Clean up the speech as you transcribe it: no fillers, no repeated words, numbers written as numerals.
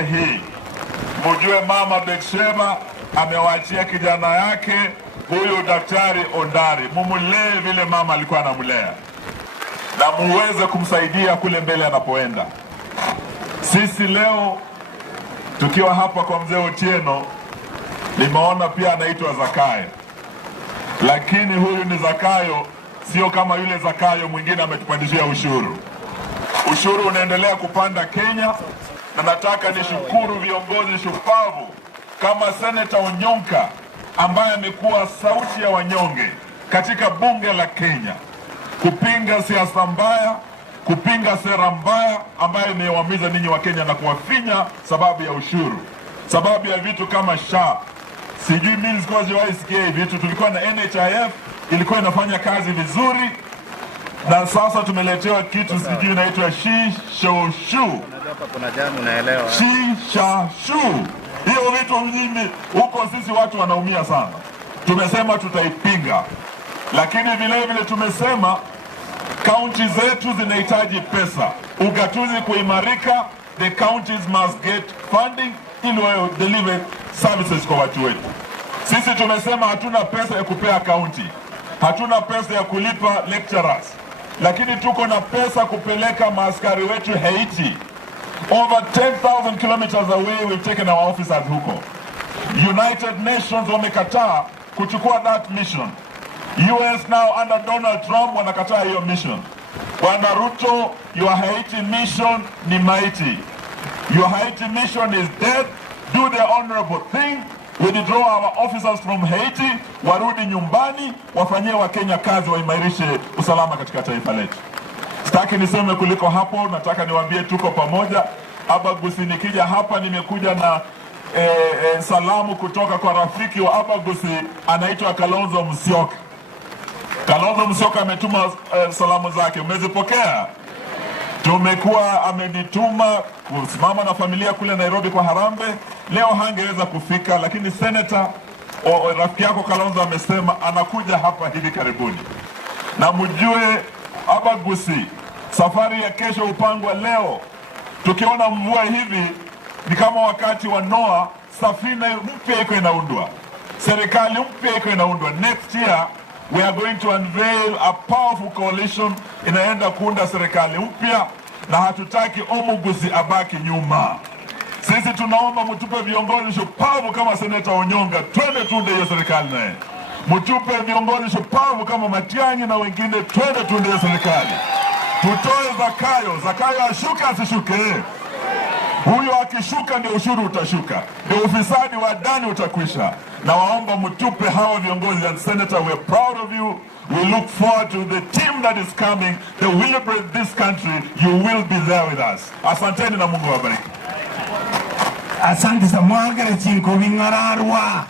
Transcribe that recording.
Hii mujue mama Betsheba amewaachia kijana yake huyu Daktari Ondari, mumulee vile mama alikuwa anamulea na muweze kumsaidia kule mbele anapoenda. Sisi leo tukiwa hapa kwa mzee Otieno, nimeona pia anaitwa Zakayo, lakini huyu ni Zakayo, sio kama yule Zakayo mwingine ametupandishia ushuru. Ushuru unaendelea kupanda Kenya, na nataka nishukuru viongozi shupavu kama Senator Onyonka ambaye amekuwa sauti ya wanyonge katika bunge la Kenya, kupinga siasa mbaya, kupinga sera mbaya ambayo imewaumiza ninyi wa Kenya na kuwafinya sababu ya ushuru, sababu ya vitu kama SHA. Sijui mimi sikuwa sijaisikia vitu. Tulikuwa na NHIF ilikuwa inafanya kazi vizuri, na sasa tumeletewa kitu sijui inaitwa Shishoshu. Kuna jamu naelewa. Shishoshu. Hiyo vitu mjini huko sisi watu wanaumia sana. Tumesema tutaipinga. Lakini vile vile tumesema county zetu zinahitaji pesa. Ugatuzi kuimarika, the counties must get funding ili wao deliver services kwa watu wetu. Sisi tumesema hatuna pesa ya kupea county. Hatuna pesa ya kulipa lecturers. Lakini tuko na pesa kupeleka maaskari wetu Haiti. Over 10,000 kilometers away we've taken our officers huko. United Nations wamekataa kuchukua that mission. US now under Donald Trump wanakataa hiyo mission. Bwana Ruto, your Haiti mission ni mighty. Your Haiti mission is dead. Do the honorable thing. We withdraw our officers from Haiti, warudi nyumbani, wafanyie wa Kenya kazi, waimarishe usalama katika taifa letu. Sitaki niseme kuliko hapo, nataka niwaambie tuko pamoja. Abagusi nikija hapa nimekuja na salamu kutoka kwa rafiki wa Abagusi anaitwa Kalonzo Musyoka. Kalonzo Musyoka ametuma salamu zake, umezipokea? Tumekuwa amenituma kusimama na familia kule Nairobi kwa Harambee. Leo hangeweza kufika, lakini Senator rafiki yako Kalonzo amesema anakuja hapa hivi karibuni. Na mjue Abagusi, safari ya kesho upangwa leo. Tukiona mvua hivi ni kama wakati wa Noah, safina mpya iko inaundwa. Serikali mpya iko inaundwa. Next year we are going to unveil a powerful coalition inaenda kuunda serikali mpya, na hatutaki Omugusi abaki nyuma. Sisi tunaomba mtupe viongozi shupavu kama Senator Onyonga, twende tunde hiyo serikali naye. Mtupe viongozi shupavu kama Matiang'i na wengine, twende tunde hiyo serikali. Tutoe Zakayo. Zakayo ashuka asishuke? Huyo akishuka ndio ushuru utashuka, ndio ufisadi wa ndani utakwisha. Na waomba mtupe hawa viongozi. And Senator, we're proud of you. We look forward to the team that is coming. They will liberate this country. You will be there with us. Asanteni na Mungu wabariki. Asante sa mwagara chinko vingararwa.